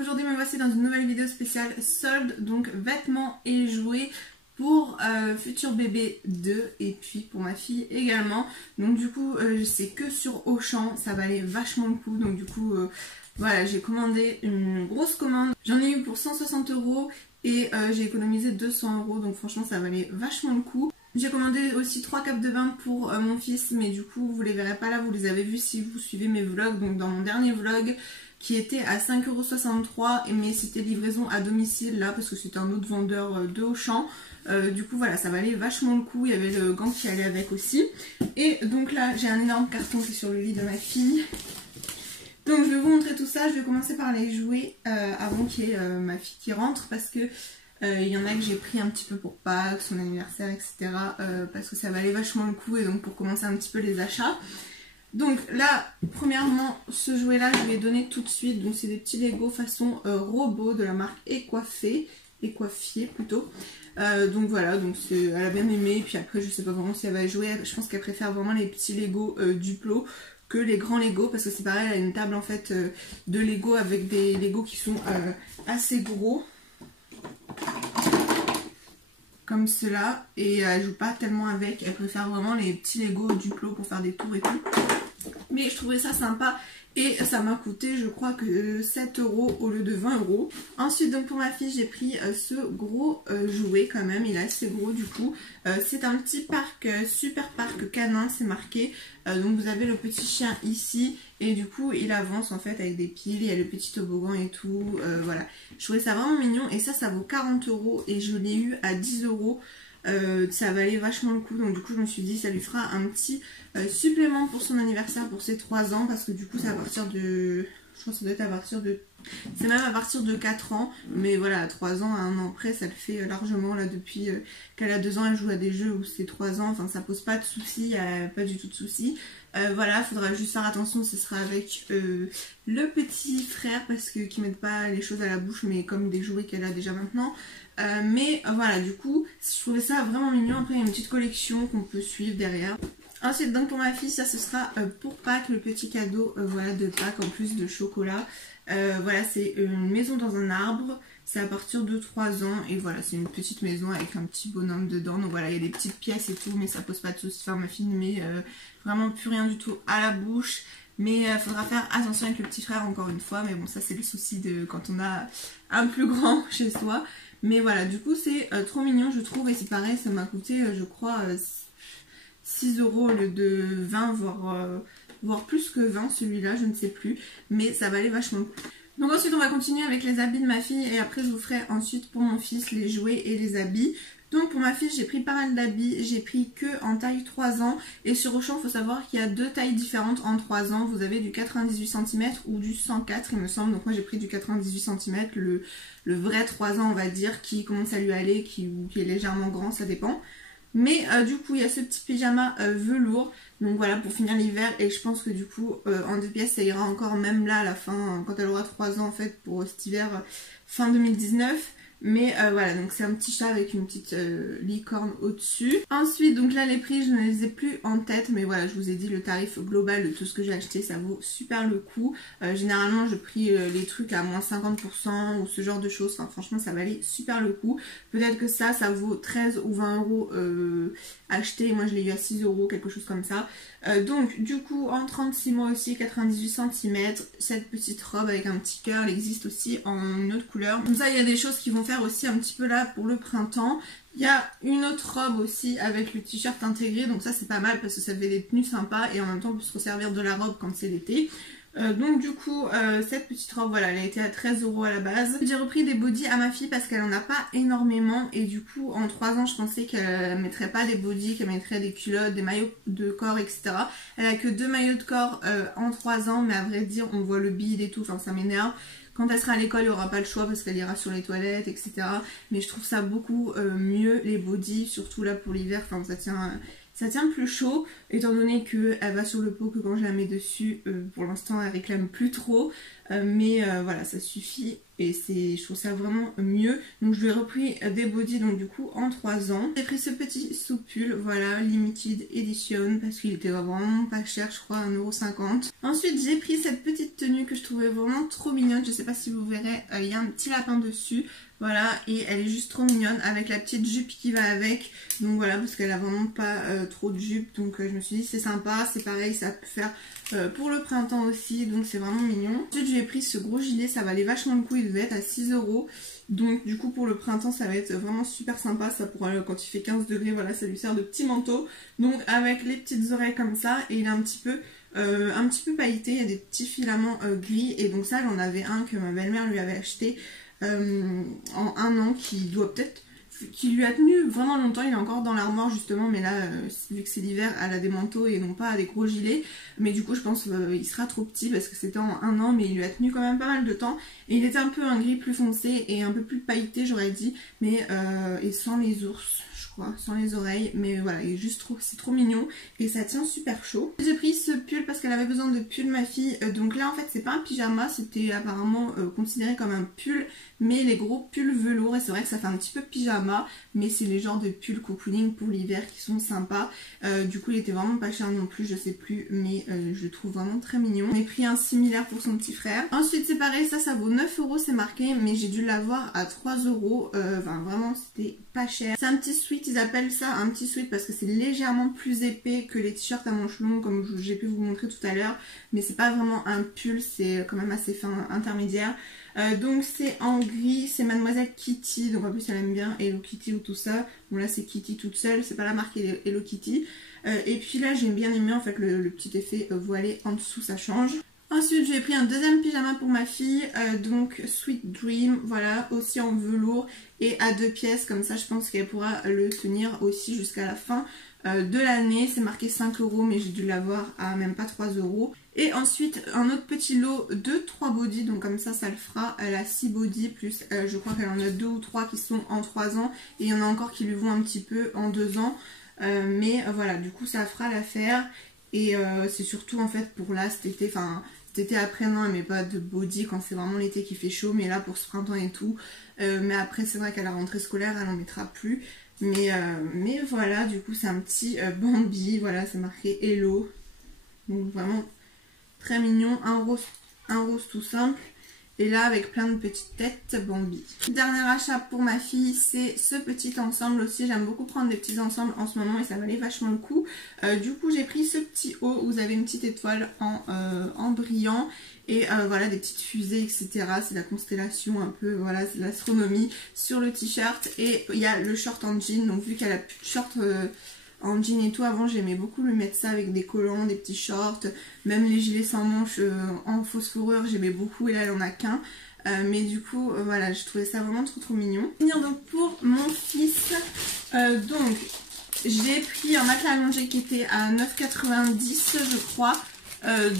aujourd'hui me voici dans une nouvelle vidéo spéciale solde, donc vêtements et jouets pour Futur Bébé 2 et puis pour ma fille également. Donc du coup c'est que sur Auchan, ça valait vachement le coup, donc du coup voilà, j'ai commandé une grosse commande. J'en ai eu pour 160 € et j'ai économisé 200 €, donc franchement ça valait vachement le coup. J'ai commandé aussi 3 capes de bain pour mon fils, mais du coup vous les verrez pas là, vous les avez vus si vous suivez mes vlogs. Donc dans mon dernier vlog qui était à 5,63 €, mais c'était livraison à domicile là parce que c'était un autre vendeur de Auchan. Du coup voilà, ça valait vachement le coup, il y avait le gant qui allait avec aussi. Et donc là j'ai un énorme carton qui est sur le lit de ma fille. Donc je vais vous montrer tout ça, je vais commencer par les jouets avant qu'il y ait ma fille qui rentre, parce que il y en a que j'ai pris un petit peu pour Pâques, son anniversaire, etc. Parce que ça valait vachement le coup, et donc pour commencer un petit peu les achats. Donc là, premièrement, ce jouet là je vais donner tout de suite. Donc c'est des petits Lego façon robot de la marque Ecoiffé plutôt. Donc voilà, donc elle a bien aimé. Et puis après je sais pas vraiment si elle va jouer, je pense qu'elle préfère vraiment les petits Lego Duplo que les grands Lego, parce que c'est pareil, elle a une table en fait de Lego avec des Lego qui sont assez gros comme cela, et elle joue pas tellement avec, elle préfère vraiment les petits Lego Duplo pour faire des tours et tout. Mais je trouvais ça sympa et ça m'a coûté je crois que 7 € au lieu de 20 €. Ensuite donc pour ma fille j'ai pris ce gros jouet quand même, il est assez gros du coup. C'est un petit parc, super parc canin, c'est marqué. Donc vous avez le petit chien ici et du coup il avance en fait avec des piles, il y a le petit toboggan et tout. Voilà, je trouvais ça vraiment mignon et ça vaut 40 € et je l'ai eu à 10 €. Ça valait vachement le coup, donc du coup je me suis dit ça lui fera un petit supplément pour son anniversaire pour ses 3 ans, parce que du coup c'est à partir de, je crois que ça doit être à partir de, c'est même à partir de 4 ans, mais voilà, à 3 ans, à 1 an près ça le fait largement. Là depuis qu'elle a 2 ans elle joue à des jeux où c'est 3 ans, enfin ça pose pas de soucis, pas du tout de soucis. Voilà, faudra juste faire attention, ce sera avec le petit frère, parce que qui mette pas les choses à la bouche, mais comme des jouets qu'elle a déjà maintenant. Mais voilà, du coup je trouvais ça vraiment mignon. Après il y a une petite collection qu'on peut suivre derrière. Ensuite donc pour ma fille, ça ce sera pour Pâques, le petit cadeau voilà, de Pâques en plus de chocolat. Voilà, c'est une maison dans un arbre, c'est à partir de 3 ans et voilà, c'est une petite maison avec un petit bonhomme dedans. Donc voilà, il y a des petites pièces et tout, mais ça pose pas de soucis. Enfin ma fille ne met vraiment plus rien du tout à la bouche. Mais il faudra faire attention avec le petit frère encore une fois. Mais bon, ça c'est le souci de quand on a un plus grand chez soi. Mais voilà, du coup c'est trop mignon je trouve. Et c'est pareil, ça m'a coûté je crois 6 € au lieu de 20, voire plus que 20 celui-là, je ne sais plus. Mais ça valait vachement le coup. Donc ensuite on va continuer avec les habits de ma fille. Et après je vous ferai ensuite pour mon fils les jouets et les habits. Donc pour ma fille j'ai pris pas mal d'habits, j'ai pris que en taille 3 ans. Et sur Auchan il faut savoir qu'il y a 2 tailles différentes en 3 ans. Vous avez du 98 cm ou du 104 il me semble. Donc moi j'ai pris du 98 cm, le vrai 3 ans on va dire, qui commence à lui aller, ou qui est légèrement grand, ça dépend. Mais du coup il y a ce petit pyjama velours, donc voilà pour finir l'hiver. Et je pense que du coup en 2 pièces ça ira encore, même là à la fin, quand elle aura 3 ans en fait, pour cet hiver fin 2019. Mais voilà, donc c'est un petit chat avec une petite licorne au dessus. Ensuite donc là les prix je ne les ai plus en tête, mais voilà je vous ai dit le tarif global de tout ce que j'ai acheté, ça vaut super le coup. Généralement je pris les trucs à moins 50% ou ce genre de choses, enfin franchement ça valait super le coup. Peut-être que ça vaut 13 ou 20 € acheté, moi je l'ai eu à 6 €, quelque chose comme ça. Donc du coup en 36 mois aussi, 98 cm, cette petite robe avec un petit cœur, elle existe aussi en une autre couleur. Comme ça il y a des choses qui vont faire aussi un petit peu là pour le printemps. Il y a une autre robe aussi avec le t-shirt intégré, donc ça c'est pas mal parce que ça fait des tenues sympas et en même temps on peut se resservir de la robe quand c'est l'été. Donc du coup cette petite robe voilà, elle a été à 13 € à la base. J'ai repris des bodys à ma fille parce qu'elle en a pas énormément, et du coup en 3 ans je pensais qu'elle mettrait pas des bodys, qu'elle mettrait des culottes, des maillots de corps, etc. Elle a que 2 maillots de corps en 3 ans, mais à vrai dire on voit le bide et tout, enfin ça m'énerve. Quand elle sera à l'école, il n'y aura pas le choix parce qu'elle ira sur les toilettes, etc. Mais je trouve ça beaucoup mieux les bodys, surtout là pour l'hiver. Enfin, ça tient plus chaud, étant donné qu'elle va sur le pot que quand je la mets dessus. Pour l'instant, elle réclame plus trop. mais voilà, ça suffit et je trouve ça vraiment mieux. Donc je lui ai repris des bodys donc du coup en 3 ans. J'ai pris ce petit sous-pull, voilà, limited edition parce qu'il était vraiment pas cher, je crois 1,50 €. Ensuite j'ai pris cette petite tenue que je trouvais vraiment trop mignonne, je sais pas si vous verrez, il y a un petit lapin dessus. Voilà, et elle est juste trop mignonne avec la petite jupe qui va avec. Donc voilà, parce qu'elle a vraiment pas trop de jupe. Donc je me suis dit c'est sympa, c'est pareil, ça peut faire pour le printemps aussi. Donc c'est vraiment mignon. Ensuite j'ai pris ce gros gilet, ça valait vachement le coup, il devait être à 6 €. Donc du coup pour le printemps ça va être vraiment super sympa. Ça pourra, quand il fait 15 degrés, voilà, ça lui sert de petit manteau. Donc avec les petites oreilles comme ça, et il est un petit peu pailleté, il y a des petits filaments gris. Et donc ça j'en avais un que ma belle-mère lui avait acheté en 1 an, qui lui a tenu vraiment longtemps. Il est encore dans l'armoire justement, mais là vu que c'est l'hiver, elle a des manteaux et non pas des gros gilets, mais du coup je pense qu'il sera trop petit parce que c'était en 1 an, mais il lui a tenu quand même pas mal de temps et il était un peu un gris plus foncé et un peu plus pailleté j'aurais dit, mais et sans les ours, sans les oreilles, mais voilà, il est juste trop, c'est trop mignon et ça tient super chaud. J'ai pris ce pull parce qu'elle avait besoin de pull ma fille, donc là en fait c'est pas un pyjama, c'était apparemment considéré comme un pull, mais les gros pulls velours, et c'est vrai que ça fait un petit peu pyjama, mais c'est les genres de pulls cocooning pour l'hiver qui sont sympas. Du coup il était vraiment pas cher non plus, je sais plus, mais je le trouve vraiment très mignon. J'ai pris un similaire pour son petit frère. Ensuite c'est pareil, ça vaut 9 € c'est marqué, mais j'ai dû l'avoir à 3 €, enfin vraiment c'était pas cher. C'est un petit sweat, ils appellent ça un petit sweat parce que c'est légèrement plus épais que les t-shirts à manches longues comme j'ai pu vous montrer tout à l'heure, mais c'est pas vraiment un pull, c'est quand même assez fin, intermédiaire. Donc c'est en gris, c'est Mademoiselle Kitty, donc en plus elle aime bien Hello Kitty ou tout ça. Bon là c'est Kitty toute seule, c'est pas la marque Hello Kitty. Et puis là j'ai bien aimé en fait le petit effet voilé en dessous, ça change. Ensuite j'ai pris un deuxième pyjama pour ma fille, donc Sweet Dream, voilà, aussi en velours et à 2 pièces, comme ça je pense qu'elle pourra le tenir aussi jusqu'à la fin de l'année. C'est marqué 5 €, mais j'ai dû l'avoir à même pas 3 €. Et ensuite un autre petit lot de 3 bodys, donc comme ça le fera. Elle a 6 bodys plus je crois qu'elle en a 2 ou 3 qui sont en 3 ans et il y en a encore qui lui vont un petit peu en 2 ans. Mais voilà, du coup ça fera l'affaire. Et c'est surtout en fait pour là cet été, enfin cet été après non elle met pas de body quand c'est vraiment l'été qui fait chaud, mais là pour ce printemps et tout. Mais après c'est vrai qu'à la rentrée scolaire elle en mettra plus. Mais voilà, du coup c'est un petit Bambi, voilà, c'est marqué Hello. Donc vraiment très mignon, un rose tout simple. Et là avec plein de petites têtes Bambi. Dernier achat pour ma fille, c'est ce petit ensemble aussi. J'aime beaucoup prendre des petits ensembles en ce moment et ça valait vachement le coup. Du coup j'ai pris ce petit haut où vous avez une petite étoile en brillant. Et voilà, des petites fusées, etc. C'est la constellation un peu, voilà, c'est l'astronomie sur le t-shirt. Et il y a le short en jean, donc vu qu'elle a plus de short en jean et tout, avant j'aimais beaucoup lui mettre ça avec des collants, des petits shorts, même les gilets sans manches en fausse fourrure j'aimais beaucoup, et là elle en a qu'un. Mais du coup voilà, je trouvais ça vraiment trop mignon. Donc pour mon fils, donc j'ai pris un matelas allongé qui était à 9,90 € je crois.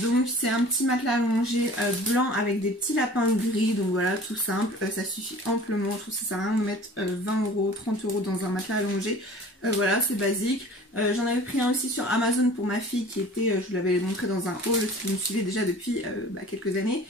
Donc c'est un petit matelas allongé blanc avec des petits lapins gris, donc voilà, tout simple, ça suffit amplement. Je trouve que ça sert à rien de mettre 20 €, 30 € dans un matelas allongé. Voilà, c'est basique. J'en avais pris un aussi sur Amazon pour ma fille qui était, je vous l'avais montré dans un haul si vous me suivez déjà depuis quelques années.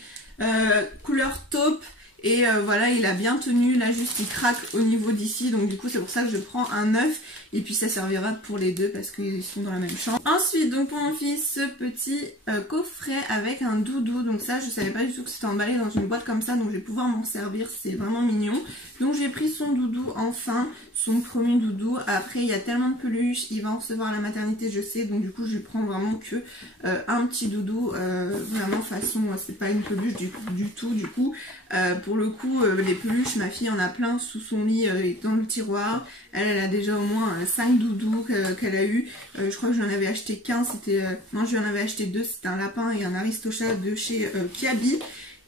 Couleur taupe. Et voilà, il a bien tenu, là juste il craque au niveau d'ici, donc du coup c'est pour ça que je prends un 9. Et puis ça servira pour les deux parce qu'ils sont dans la même chambre. Ensuite donc pour mon fils, ce petit coffret avec un doudou. Donc ça je savais pas du tout que c'était emballé dans une boîte comme ça, donc je vais pouvoir m'en servir, c'est vraiment mignon. Donc j'ai pris son doudou enfin, son premier doudou. Après il y a tellement de peluches, il va en recevoir à la maternité je sais, donc du coup je prends vraiment que un petit doudou, vraiment façon, c'est pas une peluche du tout du coup. Pour le coup les peluches, ma fille en a plein sous son lit et dans le tiroir. Elle a déjà au moins 5 doudous qu'elle a eu. Je crois que j'en avais acheté qu'un, c'était non je lui en avais acheté 2, c'était un lapin et un Aristocha de chez Kiabi.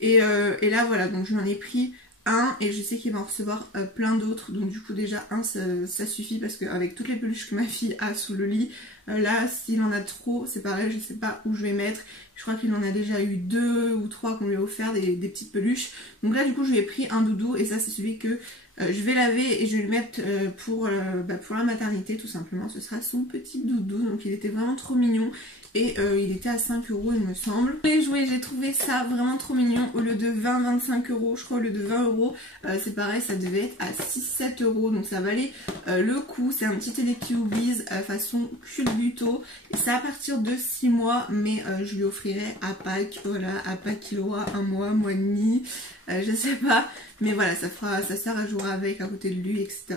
Et là voilà, donc je m'en ai pris un et je sais qu'il va en recevoir plein d'autres, donc du coup déjà un ça suffit parce qu'avec toutes les peluches que ma fille a sous le lit, Là s'il en a trop c'est pareil, je sais pas où je vais mettre. Je crois qu'il en a déjà eu 2 ou 3 qu'on lui a offert, des petites peluches. Donc là du coup je lui ai pris un doudou et ça c'est celui que je vais laver et je vais lui mettre pour la maternité tout simplement. Ce sera son petit doudou, donc il était vraiment trop mignon. Et il était à 5 € il me semble. Les jouets, j'ai trouvé ça vraiment trop mignon. Au lieu de 20-25 €, je crois au lieu de 20 €, c'est pareil, ça devait être à 6-7 €. Donc ça valait le coup. C'est un petit Teletubbies façon culbuto. Et c'est à partir de 6 mois, mais je lui offrirai à Pâques. Voilà, à Pâques il aura un mois et demi. Je sais pas. Mais voilà, ça sert à jouer avec à côté de lui, etc.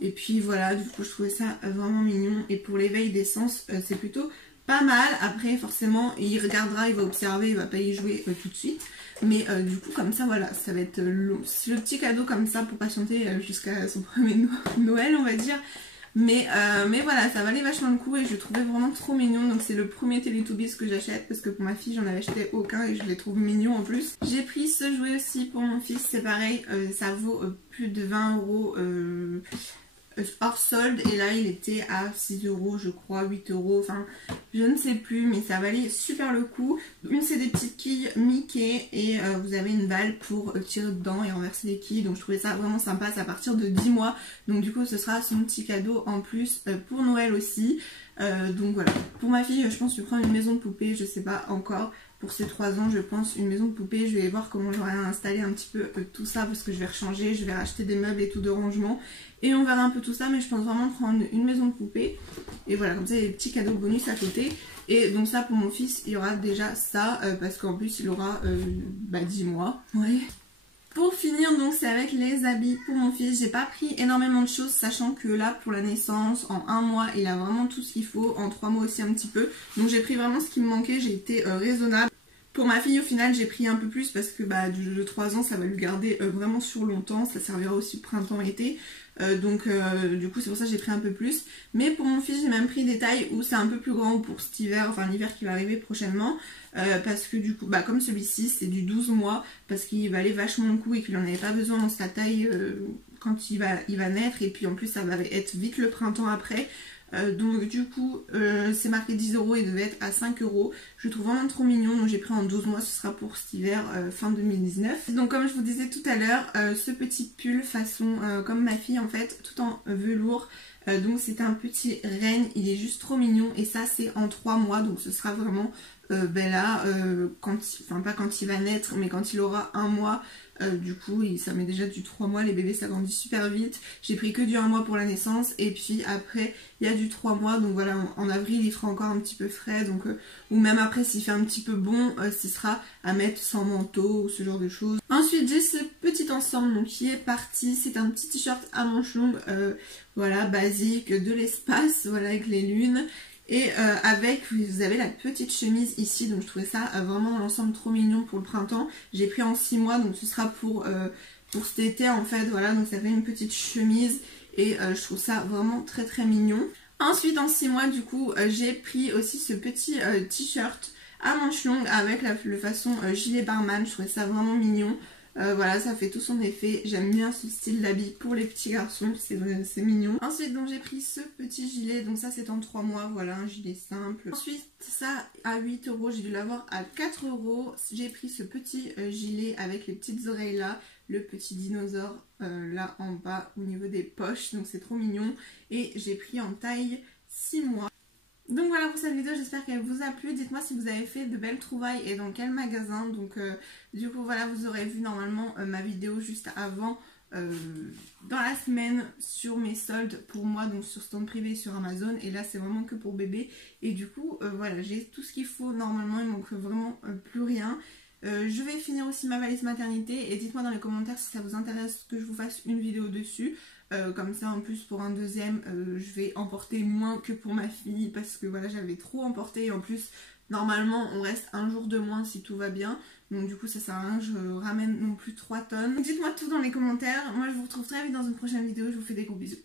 Et puis voilà, du coup je trouvais ça vraiment mignon. Et pour l'éveil des sens, c'est plutôt pas mal. Après forcément il regardera, il va observer, il va pas y jouer tout de suite. Mais du coup comme ça voilà, ça va être le petit cadeau comme ça pour patienter jusqu'à son premier Noël on va dire. Mais voilà, ça valait vachement le coup et je le trouvais vraiment trop mignon. Donc c'est le premier Teletubbies que j'achète parce que pour ma fille j'en avais acheté aucun et je les trouve mignons en plus. J'ai pris ce jouet aussi pour mon fils, c'est pareil, ça vaut plus de 20 € hors solde et là il était à 6 € je crois, 8 €, enfin je ne sais plus, mais ça valait super le coup. Une c'est des petites quilles Mickey et vous avez une balle pour tirer dedans et renverser les quilles, donc je trouvais ça vraiment sympa. C'est à partir de 10 mois, donc du coup ce sera son petit cadeau en plus pour Noël aussi. Donc voilà, pour ma fille je pense que je vais prendre une maison de poupée, je sais pas encore. Pour ses 3 ans je pense une maison de poupée, je vais voir comment j'aurai installé un petit peu tout ça parce que je vais rechanger, je vais racheter des meubles et tout de rangement et on verra un peu tout ça, mais je pense vraiment prendre une maison de poupée et voilà, comme ça il y a des petits cadeaux bonus à côté. Et donc ça pour mon fils il y aura déjà ça parce qu'en plus il aura 10 mois. Ouais. Pour finir donc c'est avec les habits pour mon fils. J'ai pas pris énormément de choses sachant que là pour la naissance en 1 mois il a vraiment tout ce qu'il faut, en 3 mois aussi un petit peu. Donc j'ai pris vraiment ce qui me manquait, j'ai été raisonnable. Pour ma fille au final j'ai pris un peu plus parce que de 3 ans ça va lui garder vraiment sur longtemps, ça servira aussi printemps-été. Du coup c'est pour ça que j'ai pris un peu plus. Mais pour mon fils j'ai même pris des tailles où c'est un peu plus grand pour cet hiver, enfin l'hiver qui va arriver prochainement. Parce que du coup comme celui-ci c'est du 12 mois parce qu'il valait vachement le coup et qu'il n'en avait pas besoin dans sa taille quand il va naître. Et puis en plus ça va être vite le printemps après. Donc du coup c'est marqué 10 € et devait être à 5 €. Je le trouve vraiment trop mignon, donc j'ai pris en 12 mois, ce sera pour cet hiver fin 2019. Donc comme je vous disais tout à l'heure, ce petit pull façon comme ma fille en fait, tout en velours. Donc c'est un petit renne, il est juste trop mignon et ça c'est en 3 mois, donc ce sera vraiment là, pas quand il va naître, mais quand il aura 1 mois. Du coup ça met déjà du 3 mois, les bébés ça grandit super vite. J'ai pris que du 1 mois pour la naissance et puis après il y a du 3 mois. Donc voilà, en avril il fera encore un petit peu frais, donc ou même après s'il fait un petit peu bon, ce sera à mettre sans manteau ou ce genre de choses. Ensuite j'ai ce petit ensemble donc, qui est parti. C'est un petit t-shirt à manches longues, voilà, basique, de l'espace, voilà, avec les lunes. Et avec, vous avez la petite chemise ici, donc je trouvais ça vraiment l'ensemble trop mignon pour le printemps. J'ai pris en 6 mois, donc ce sera pour cet été en fait, voilà, donc ça fait une petite chemise et je trouve ça vraiment très très mignon. Ensuite en 6 mois du coup, j'ai pris aussi ce petit t-shirt à manches longues avec le façon gilet barman, je trouvais ça vraiment mignon. Voilà, ça fait tout son effet. J'aime bien ce style d'habit pour les petits garçons, c'est mignon. Ensuite donc j'ai pris ce petit gilet, donc ça c'est en 3 mois, voilà, un gilet simple. Ensuite ça à 8 €, j'ai dû l'avoir à 4 €. J'ai pris ce petit gilet avec les petites oreilles là, le petit dinosaure là en bas au niveau des poches, donc c'est trop mignon. Et j'ai pris en taille 6 mois. Donc voilà pour cette vidéo, j'espère qu'elle vous a plu. Dites-moi si vous avez fait de belles trouvailles et dans quel magasin. Donc du coup voilà, vous aurez vu normalement ma vidéo juste avant dans la semaine sur mes soldes pour moi, donc sur stand privé sur Amazon. Et là c'est vraiment que pour bébé. Et du coup voilà, j'ai tout ce qu'il faut normalement, il manque vraiment plus rien. Je vais finir aussi ma valise maternité et dites-moi dans les commentaires si ça vous intéresse que je vous fasse une vidéo dessus. Comme ça en plus pour un deuxième je vais emporter moins que pour ma fille parce que voilà j'avais trop emporté et en plus normalement on reste un jour de moins si tout va bien, donc du coup ça sert à rien que je ramène non plus 3 tonnes. Dites-moi tout dans les commentaires, moi je vous retrouve très vite dans une prochaine vidéo, je vous fais des gros bisous.